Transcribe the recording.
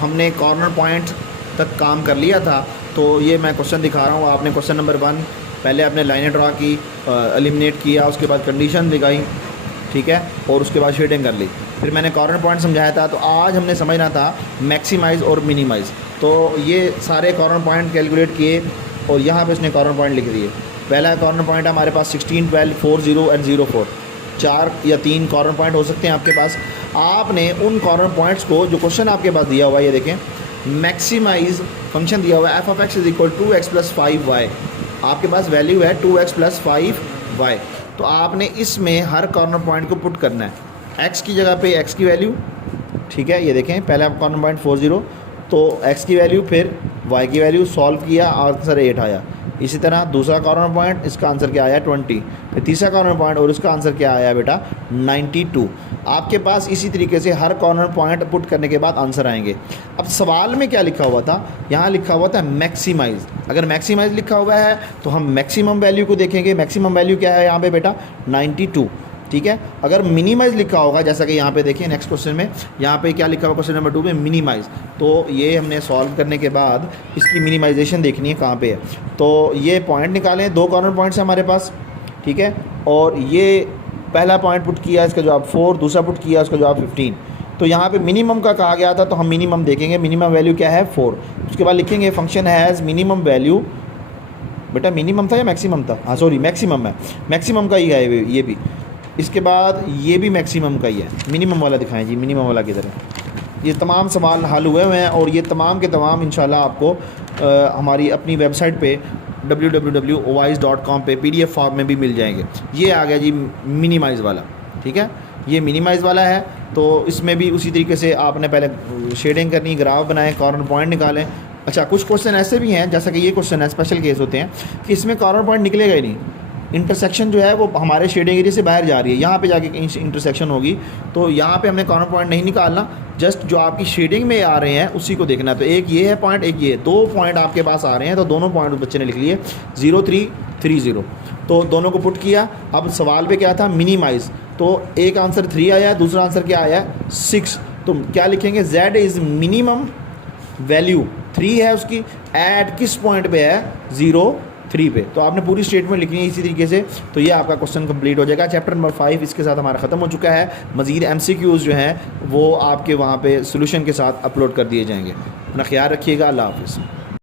हमने corner point तक काम कर लिया था। तो ये मैं क्वेश्चन दिखा रहा हूँ। आपने क्वेश्चन नंबर 1 पहले आपने लाइनें ड्रा की, एलिमिनेट किया, उसके बाद कंडीशन दिखाई, ठीक है, और उसके बाद शेडिंग कर ली। फिर मैंने कॉर्नर पॉइंट समझाया था। तो आज हमने समझना था मैक्सिमाइज़ और मिनिमाइज़। तो ये सारे कॉर्नर पॉइंट कैलकुलेट किए और यहाँ पे इसने कॉर्नर पॉइंट लिख दिए। पहला कॉर्नर पॉइंट हमारे पास 16, 12, 4, 0 एंड 0, 4, 4 या 3 कॉर्नर पॉइंट हो सकते हैं आपके पास। आपने उन कॉर्नर पॉइंट्स को, जो क्वेश्चन आपके पास दिया हुआ है, ये देखें, मैक्सिमाइज फंक्शन दिया हुआ है F of x is equal 2x + 5y। आपके पास वैल्यू है 2x + 5y। तो आपने इसमें हर कॉर्नर पॉइंट को पुट करना है। x की जगह पे x की वैल्यू, ठीक है, ये देखें, पहला कॉर्नर पॉइंट 4, 0, तो x की वैल्यू, फिर y की वैल्यू, सॉल्व किया, आंसर 8 आया। इसी तरह दूसरा कॉर्नर पॉइंट, इसका आंसर क्या आया 20। फिर तीसरा कॉर्नर पॉइंट और इसका आंसर क्या आया बेटा 92। आपके पास इसी तरीके से हर कॉर्नर पॉइंट पुट करने के बाद आंसर आएंगे। अब सवाल में क्या लिखा हुआ था, यहाँ लिखा हुआ था मैक्सिमाइज। अगर मैक्सिमाइज लिखा हुआ है तो हम मैक्सिमम वैल्यू को देखेंगे। मैक्सिमम वैल्यू क्या है यहाँ पे बेटा 92, ठीक है। अगर मिनिमाइज लिखा होगा, जैसा कि यहाँ पे देखिए नेक्स्ट क्वेश्चन में, यहाँ पे क्या लिखा हुआ क्वेश्चन नंबर 2 में, मिनिमाइज। तो ये हमने सॉल्व करने के बाद इसकी मिनिमाइजेशन देखनी है कहाँ पे है। तो ये पॉइंट निकालें, 2 कॉर्नर पॉइंट्स हैं हमारे पास, ठीक है, और ये पहला पॉइंट पुट किया, इसका जवाब 4, दूसरा पुट किया, उसका जवाब 15। तो यहाँ पे मिनिमम का कहा गया था, तो हम मिनिमम देखेंगे। मिनिमम वैल्यू क्या है 4। उसके बाद लिखेंगे फंक्शन हैज़ मिनिमम वैल्यू। बेटा मिनिमम था या मैक्सिमम था? हाँ सॉरी, मैक्सिमम है, मैक्सिमम का ही है ये भी। इसके बाद ये भी मैक्सिमम का ही है। मिनिमम वाला दिखाएं जी, मिनिमम वाला किधर है। ये तमाम सवाल हल हुए हैं और ये तमाम के तमाम इंशाल्लाह आपको हमारी अपनी वेबसाइट पे www.owise.com पे PDF फॉर्म में भी मिल जाएंगे। ये आ गया जी मिनिमाइज़ वाला, ठीक है, ये मिनिमाइज़ वाला है। तो इसमें भी उसी तरीके से आपने पहले शेडिंग करनी, ग्राफ बनाएं, कॉर्नर पॉइंट निकालें। अच्छा, कुछ क्वेश्चन ऐसे भी हैं, जैसा कि ये क्वेश्चन है, स्पेशल केस होते हैं कि इसमें कॉर्नर पॉइंट निकलेगा ही नहीं। इंटरसेक्शन जो है वो हमारे शेडिंग एरिया से बाहर जा रही है, यहाँ पे जाके कहीं इंटरसेक्शन होगी। तो यहाँ पे हमने कॉर्नर पॉइंट नहीं निकालना, जस्ट जो आपकी शेडिंग में आ रहे हैं उसी को देखना। तो एक ये है पॉइंट, एक ये, 2 पॉइंट आपके पास आ रहे हैं। तो दोनों पॉइंट बच्चे ने लिख लिए 0, 3, 3, 0। तो दोनों को पुट किया। अब सवाल पे क्या था, मिनिमाइज़। तो एक आंसर 3 आया, दूसरा आंसर क्या आया 6। तो क्या लिखेंगे, z इज़ मिनिमम वैल्यू 3 है उसकी, ऐड किस पॉइंट पे है 0, 3 पे। तो आपने पूरी स्टेटमेंट लिखनी है इसी तरीके से। तो ये आपका क्वेश्चन कंप्लीट हो जाएगा। चैप्टर नंबर 5 इसके साथ हमारा ख़त्म हो चुका है। मज़ीद MCQs जो हैं वो आपके वहाँ पे सोल्यूशन के साथ अपलोड कर दिए जाएंगे। अपना ख्याल रखिएगा। अल्लाह हाफ़िज़।